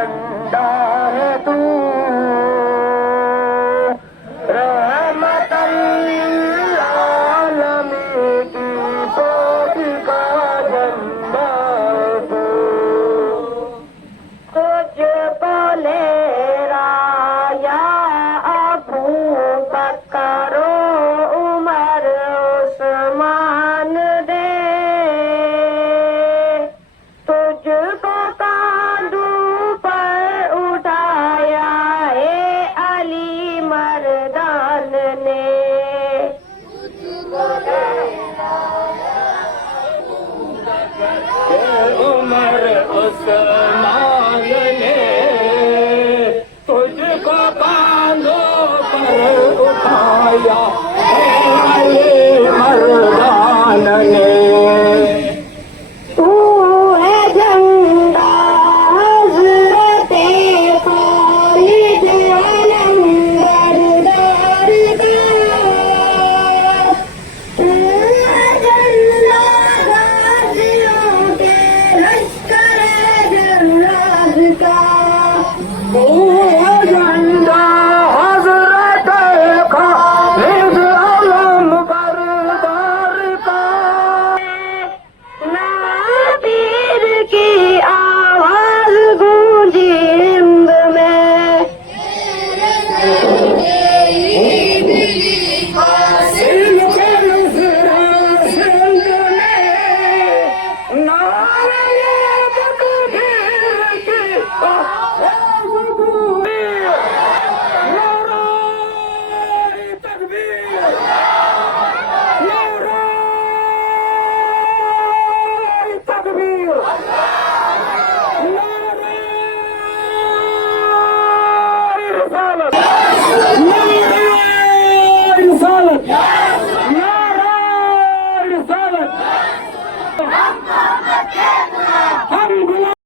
झंडा है तू, रहमतल आलमीन की फौज का झंडा है तू। तुझ बोले राया अबू बकर उमर उस्मान दे, तुझको कांधू पर उठाया है अली मर्दान ने। उमर उस्मान ने तुझको कांधों पर उठाया है अली मर्दान ने। तू है झंडा हज़रते खालिद अलंबरदार का, तू है झंडा गाजियों के लश्कर जर्राद का।